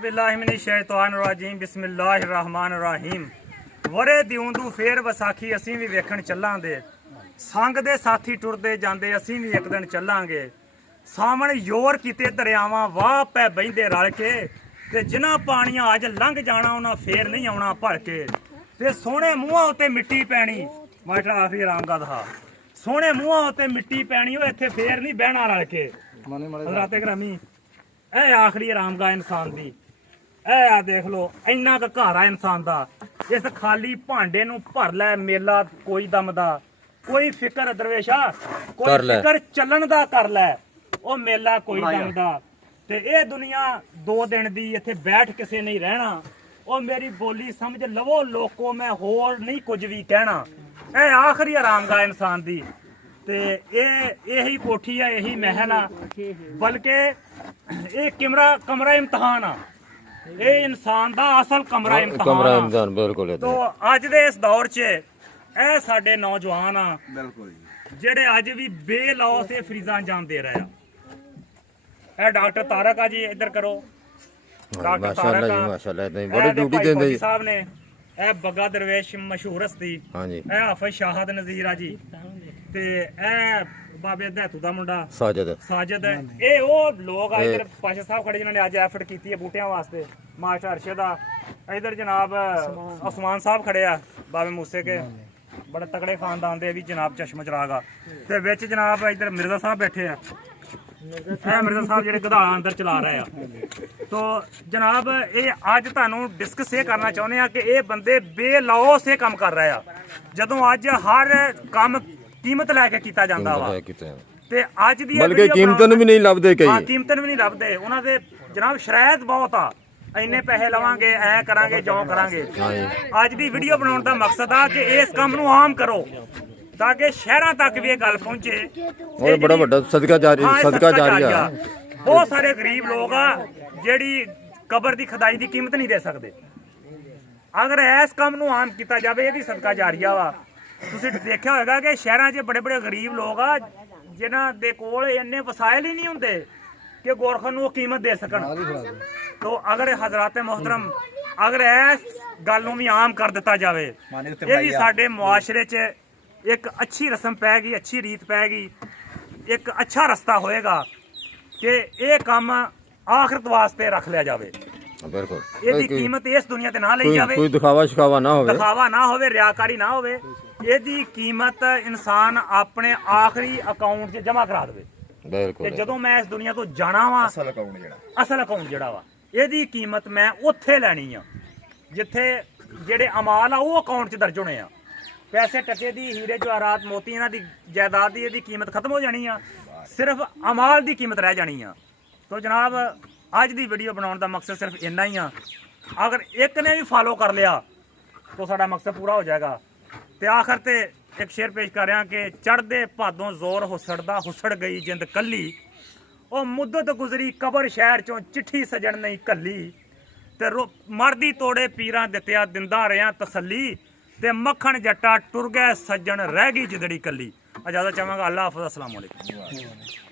औज़ुबिल्लाहिमिनश्शैतानिर्रजीम बिस्मिल्लाहिर्रहमानिर्रहीम। वरे दिऊंदू फेर वसाखी असीं भी वेखण चलांगे। संग दे साथी टुरदे जांदे असीं भी एक दिन चलांगे। सावण योर किते दरियावां वाह पै बहिंदे रल के ते जिन्हां पानियां अज लंघ जाना उन्हां फेर नहीं आउणा भर के ते सोहणे मूंहां उत्ते मिट्टी पैनी। मास्टर आखरी आराम दा था सोहणे मूंहां उत्ते मिट्टी पैनी ओ इत्थे फेर नहीं बहना रल के। हज़रात ग्रामी ए आखरी आराम गा इंसान दी ए देख लो इन्ना क घर आ इंसान दा। इस खाली भांडे नूं भर लै मेला कोई दम दा कोई फिकर दरवेशा कोई फिकर चलन दा कर लै ओ मेला कोई दम दा ते ए दुनिया 2 दिन दी इत्थे बैठ किसे नहीं रहना। ओ मेरी बोली समझ लवो लोको मैं होर नहीं कुछ भी कहना। ए आखरी आराम गा इंसान दी ते यही कोठी है यही महल आ बल्कि ये कमरा इम्तहान आ। ये इंसान दा असल कमरा इम्तहान बिल्कुल। तो अज दे इस दौर च ए साडे नौजवान आ जेड़े अज भी बेलौस से फरीजां अंजाम दे रहे आ। ए डॉक्टर तारक आ जी इधर करो। डॉक्टर तारक माशाल्लाह बड़ी ड्यूटी देंदे साहब ने ए बग्गा दरवेश मशहूर हस्ती। हां जी ए हाफिज शाहद नज़ीर आ जी ते ए बाबे दैतू दा मुंडा साजिद है। ए ओ लोग आ इधर पाशा साहब खड़े जिन्होंने आज एफर्ट की है बूटियां वास्ते। मास्टर अरशद आ इधर जनाब उस्मान साहब खड़े आ बाबे मूसे के बड़े तगड़े खानदान दे भी जनाब चश्म चराग आ ते विच जनाब इधर मिर्जा साहब बैठे आ। मिर्जा साहब जेडे गधा अंदर चला रहे आ। तो जनाब ये अज तुहानू डिस्कस ये करना चाहुंदे आ कि ये बंदे बेलौस ये काम कर रहे आ जदों अज हर काम कीमत लैके कीता जांदा वा ते अज दी बल्कि कीमतन भी नहीं लभदे कई। हां कीमतन भी नहीं लभदे उन्हां दे जनाब शरायत बहुत आ। इन्ने पैसे लवांगे ऐ करांगे जो करांगे। अज दी वीडियो बनाउण दा मकसद आ कि इस काम नू आम करो ताकि शहरां तक भी ये गल पहुंचे और बड़ा बड़ा सदका जारी आ। बहुत सारे गरीब लोग आ जेड़ी कबर दी खुदाई दी कीमत नहीं दे सकदे। अगर इस काम नू आम कीता जावे ये भी सदका जारिया वा। तुसीं देखिया होएगा कि शहरां 'च बड़े बड़े गरीब लोग आ जिन्हां दे कोल इन्ने वसाइल ही नहीं हुंदे कि गोरखां नू कीमत दे सकन। तो अगर हजरात मोहतरम अगर इस गल नू भी आम कर दिता जावे ये भी साडे मुआशरे च एक अच्छी रस्म पैगी अच्छी रीत पैगी एक अच्छा रस्ता होएगा कि ये काम आखिरत वास्ते रख लिया जावे। बिल्कुल ਇਹਦੀ कीमत इस दुनिया ते ना ली जावे कोई दिखावा ना होवे रियाकारी ना होवे। ਇਹਦੀ कीमत इंसान अपने आखिरी अकाउंट 'ਚ जमा करा देवे। बिल्कुल ਜਦੋਂ मैं इस दुनिया तो जाना वा असल अकाउंट ਜਿਹੜਾ ਵਾ ਇਹਦੀ कीमत मैं ਉੱਥੇ ਲੈਣੀ ਆ ਜਿੱਥੇ ਜਿਹੜੇ ਅਮਾਲ ਆ ਉਹ ਅਕਾउंट 'ਚ ਦਰਜ ਹੋਣੇ ਆ। पैसे टके दी हीरे जवाहरात मोती इन्हां दी जायदाद दी ਇਹਦੀ कीमत खत्म हो जानी आ सिर्फ अमाल दी कीमत रह जानी आ। तो जनाब अज दी वीडियो बनाने का मकसद सिर्फ इन्ना ही आ। अगर एक ने भी फॉलो कर लिया तो साडा मकसद पूरा हो जाएगा। ते आखिर ते एक शेर पेश कर रहा कि चढ़दे भादों जोर हुसड़दा हुसड़ गई जिंद कली ओ मुद्दत गुजरी कबर शहर चों चिट्ठी सजन नहीं कली ते मरदी तोड़े पीरां दित्तिया दिंदा रहा तसल्ली ते मक्खन जट्टा टुर गए सज्जन रह गई जिदड़ी कली। इजाजत चाहांगा। अल्लाह हाफिज़। अस्सलाम वालेकुम।